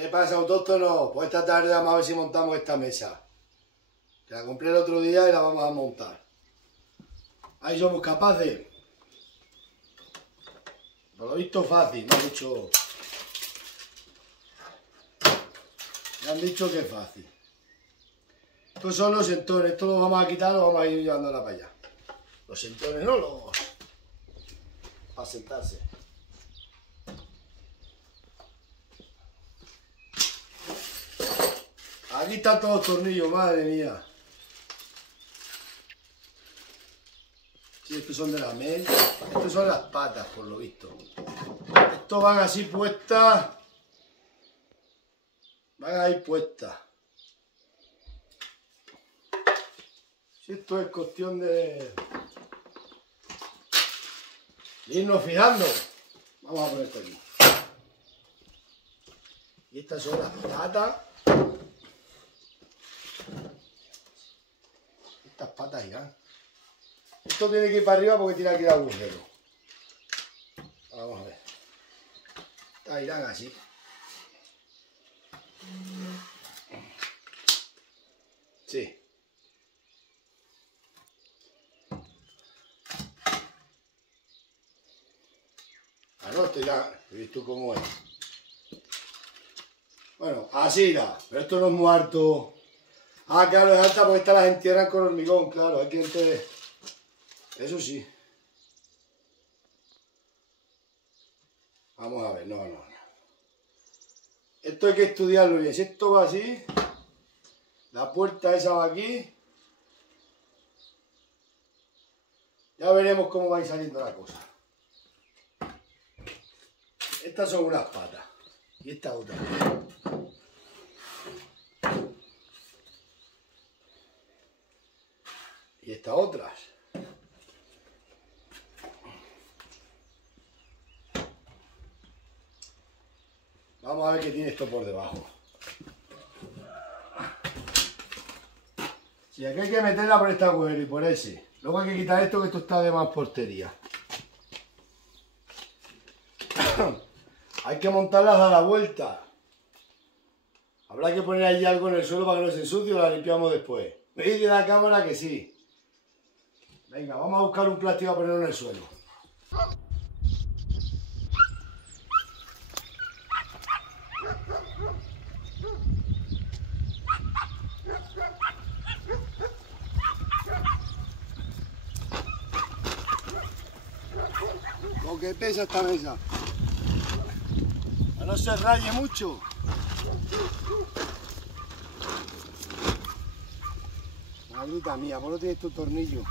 ¿Qué pasa, autóctonos? Pues esta tarde vamos a ver si montamos esta mesa. Que la compré el otro día y la vamos a montar. Ahí somos capaces. Por lo visto fácil, me han dicho. Me han dicho que es fácil. Estos son los sentones, estos los vamos a quitar, los vamos a ir llevándola para allá. Los sentones, no los... para sentarse. Aquí están todos los tornillos, madre mía. Sí, estos son de la mesa. Estos son las patas, por lo visto. Estos van así puestas. Van ahí puestas. Si esto es cuestión de irnos fijando. Vamos a poner esto aquí. Y estas son las patas. Estas patas irán. Esto tiene que ir para arriba porque tiene aquí el agujero. Vamos a ver. Estas irán así. Sí. Ah, no, esto ya. ¿Ves tú cómo es? Bueno, así irá. Pero esto no es muy alto. Ah, claro, es alta porque estas las entierran con hormigón, claro. Hay que entender. Eso sí. Vamos a ver, no. Esto hay que estudiarlo bien. Si esto va así, la puerta esa va aquí. Ya veremos cómo va a ir saliendo la cosa. Estas son unas patas. Y esta otra. Y estas otras. Vamos a ver qué tiene esto por debajo. Si aquí hay que meterla por este agujero y por ese. Luego hay que quitar esto, que esto está de más portería. Hay que montarlas a la vuelta. Habrá que poner allí algo en el suelo para que no se ensucie o la limpiamos después. ¿Veis de la cámara que sí? Venga, vamos a buscar un plástico a ponerlo en el suelo. Lo que pesa esta mesa. A no se raye mucho. Madrita mía, ¿por qué no tienes tu tornillo?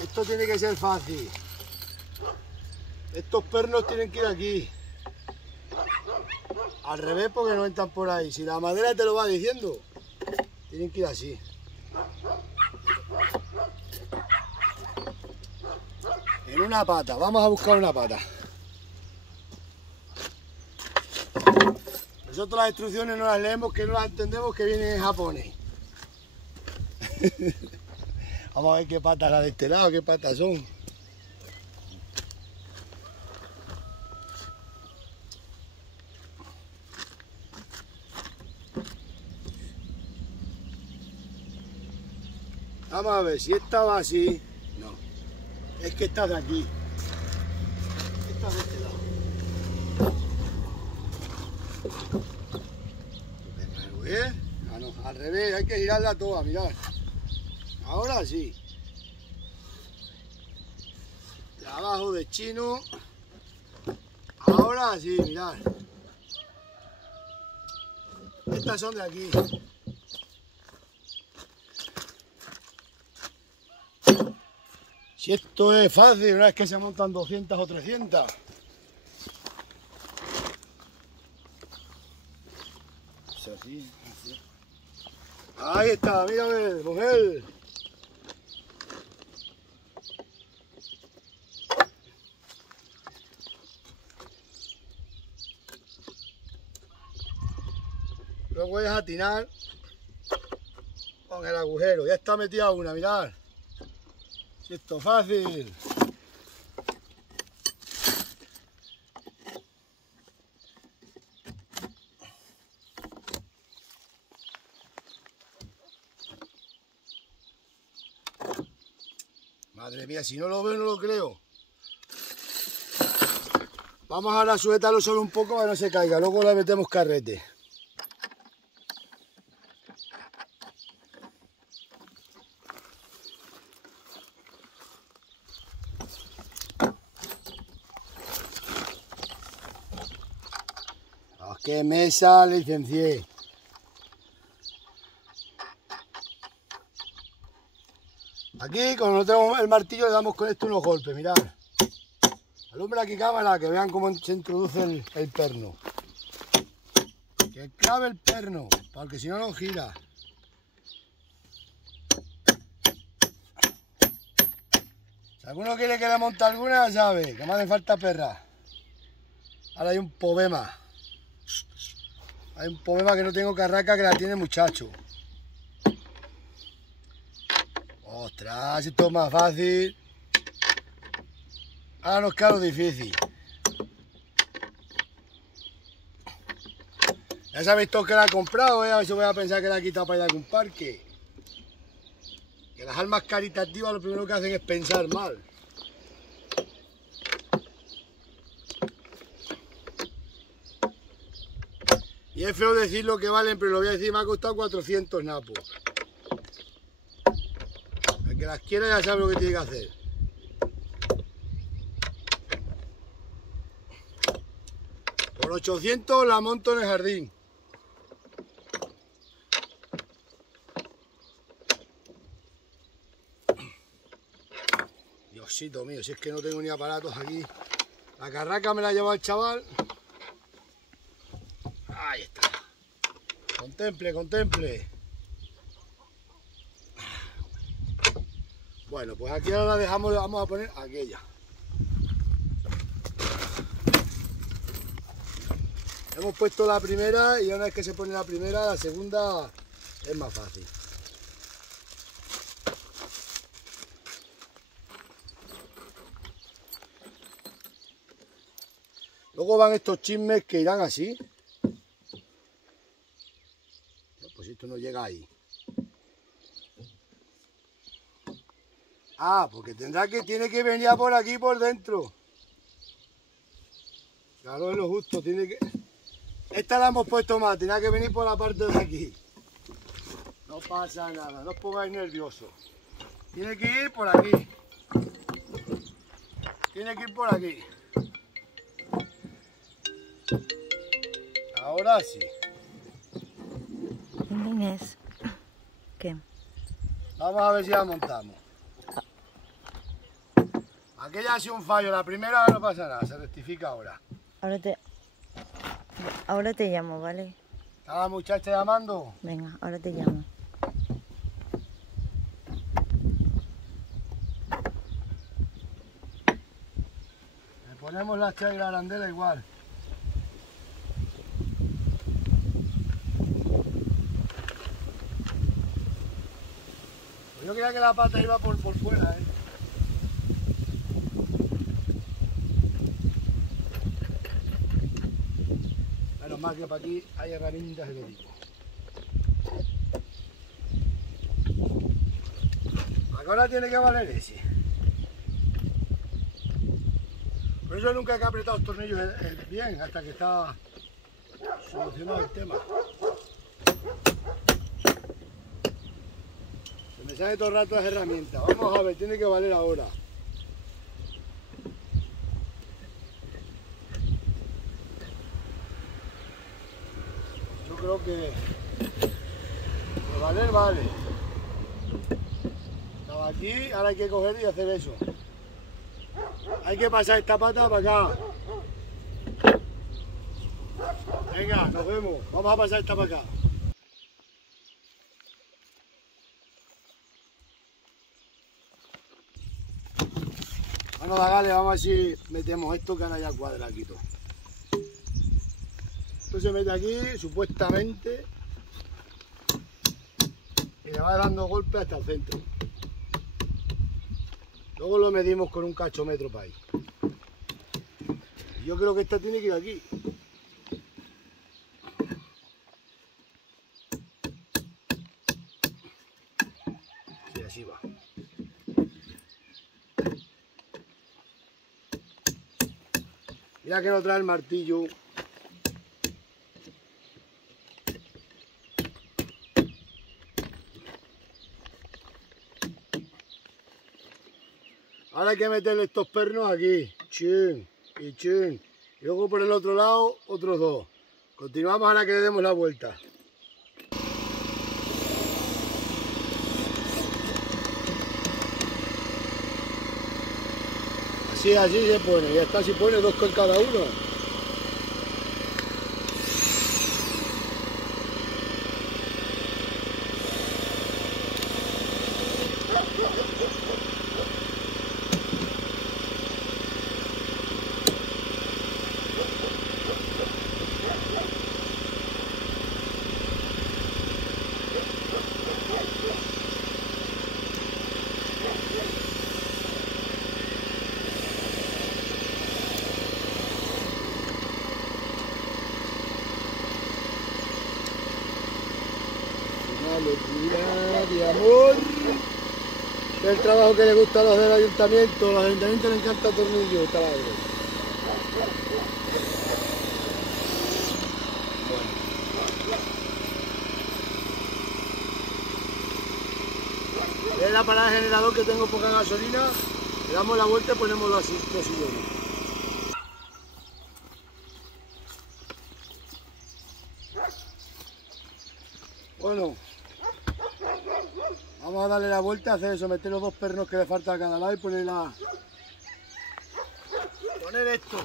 Esto tiene que ser fácil. Estos pernos tienen que ir aquí. Al revés porque no entran por ahí. Si la madera te lo va diciendo, tienen que ir así. En una pata. Vamos a buscar una pata. Nosotros las instrucciones no las leemos, que no las entendemos, que vienen en japonés. Vamos a ver qué patas la de este lado, qué patas son. Vamos a ver, si esta va así, no. Es que esta de aquí. Esta de este lado. ¿Eh? Ah, no, al revés, hay que girarla toda, mirad. Ahora sí. Trabajo de chino. Ahora sí, mirad. Estas son de aquí. Si esto es fácil, no es que se montan 200 o 300. Así. Ahí está, mírame, mujer. Luego voy a atinar con el agujero. Ya está metida una, mirad. Esto es fácil. Madre mía, si no lo veo no lo creo. Vamos ahora a sujetarlo solo un poco para que no se caiga, luego le metemos carrete. ¡Oh, qué mesa, licencié! Aquí, como no tenemos el martillo, le damos con esto unos golpes, mirad. Alumbra aquí cámara, que vean cómo se introduce el perno. Que clave el perno, porque si no, no gira. Si alguno quiere que le monte alguna, ya sabe, que me hace falta perra. Ahora hay un problema. Hay un problema que no tengo carraca, que la tiene el muchacho. Ostras, esto es más fácil. Ahora nos queda lo difícil. Ya sabéis todos que la he comprado, a ver si voy a pensar que la he quitado para ir a algún parque. Que las almas caritativas lo primero que hacen es pensar mal. Y es feo decir lo que valen, pero lo voy a decir, me ha costado 400 napos. El que las quiera ya sabe lo que tiene que hacer. Por 800 la monto en el jardín. Diosito mío, si es que no tengo ni aparatos aquí. La carraca me la ha llevado el chaval. Ahí está. Contemple, contemple. Bueno, pues aquí ahora la dejamos, vamos a poner aquella. Hemos puesto la primera y una vez que se pone la primera, la segunda es más fácil. Luego van estos chismes que irán así. Pues esto no llega ahí. Ah, porque tiene que venir por aquí por dentro. Claro, es lo justo, tiene que... Esta la hemos puesto más, tenía que venir por la parte de aquí. No pasa nada, no os pongáis nerviosos. Tiene que ir por aquí. Tiene que ir por aquí. Ahora sí. Inés, ¿qué? Vamos a ver si la montamos. Aquella ha sido un fallo, la primera no pasa nada, se rectifica ahora. Ahora te llamo, ¿vale? ¿Está la muchacha llamando? Venga, ahora te llamo. Le ponemos la hacha y la arandela igual. Pues yo creía que la pata iba por fuera, ¿eh? Menos mal que para aquí hay herramientas de todo tipo. Ahora tiene que valer ese. Por eso nunca he apretado los tornillos bien, hasta que está solucionado el tema. Se me sale todo el rato las herramientas. Vamos a ver, tiene que valer ahora. Yo creo que valer vale. Estaba aquí, ahora hay que coger y hacer eso. Hay que pasar esta pata para acá. Venga, nos vemos. Vamos a pasar esta para acá. Bueno, dale, vamos a ver si metemos esto que ahora ya cuadra aquí todo. Esto se mete aquí, supuestamente, y le va dando golpes hasta el centro. Luego lo medimos con un cachómetro para ahí. Yo creo que esta tiene que ir aquí. Sí, así va. Mira que no trae el martillo. Ahora hay que meterle estos pernos aquí. Chun y chun. Y luego por el otro lado, otros dos. Continuamos ahora que le demos la vuelta. Así se pone. Ya está, si pone dos con cada uno. Locura de amor, el trabajo que le gusta a los del ayuntamiento. A los ayuntamientos les encanta tornillo y taladro. Es la parada de generador que tengo poca gasolina. Le damos la vuelta y ponemos los sillones. Bueno, vamos a darle la vuelta, hacer eso, meter los dos pernos que le faltan a cada lado y poner esto.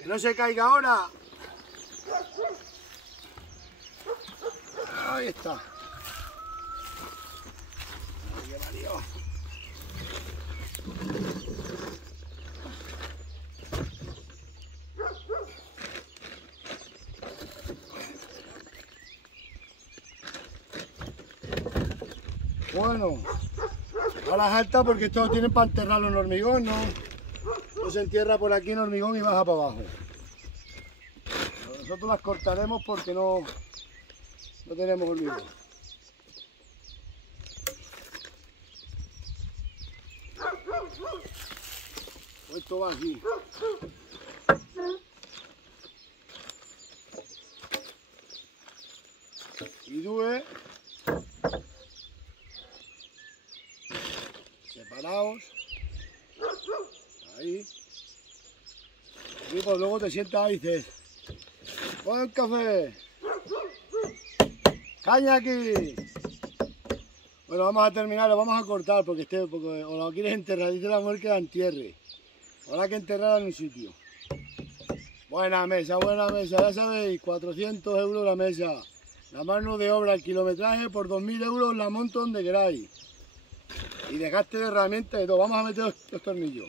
Que no se caiga ahora. Ahí está. Ay, qué marido. Bueno, ahora salta porque esto lo tienen para enterrarlo en hormigón, ¿no? No se entierra por aquí en hormigón y baja para abajo. Pero nosotros las cortaremos porque no tenemos hormigón. Esto va así. Y due. Separados. Ahí. Y pues luego te sientas ahí y dices, ¡buen café! ¡Caña aquí! Bueno, vamos a terminar, lo vamos a cortar porque o lo quieres enterrar, dice la mujer que la entierre. Habrá que enterrarla en un sitio. Buena mesa, ya sabéis, 400 euros la mesa. La mano de obra, el kilometraje, por 2000 euros la monto donde queráis. Y desgaste de herramientas y todo. Vamos a meter los tornillos.